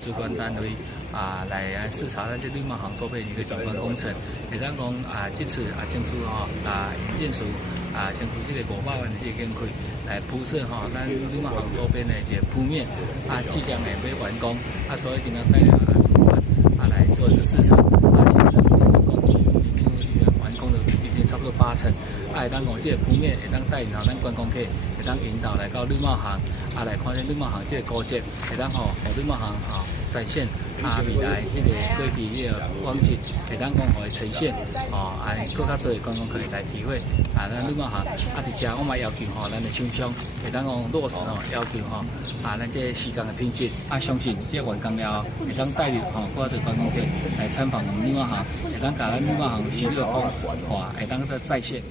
主管单位来视察咱这绿茂行周边一个景观工程，会当讲这次争取营建署争取这个500万的这个经费来铺设咱绿茂行周边的一个铺面即将会要完工所以今天带主管来做一个视察现在目前的工期已经进入一个完工的已经差不多80%会当讲这个铺面会当带领咱观光客会当引导来到绿茂行来看见绿茂行这个古迹会当绿茂行展现未来迄个过去迄个往迹，会当讲互呈现更较多的观光客来体会咱绿茂行伫遮我嘛要求咱的厂商会当讲落实要求咱这施工的品质相信这完工了后会当带领更较多观光客来参访咱绿茂行，会当甲咱绿茂行徐绿的风华会当再现。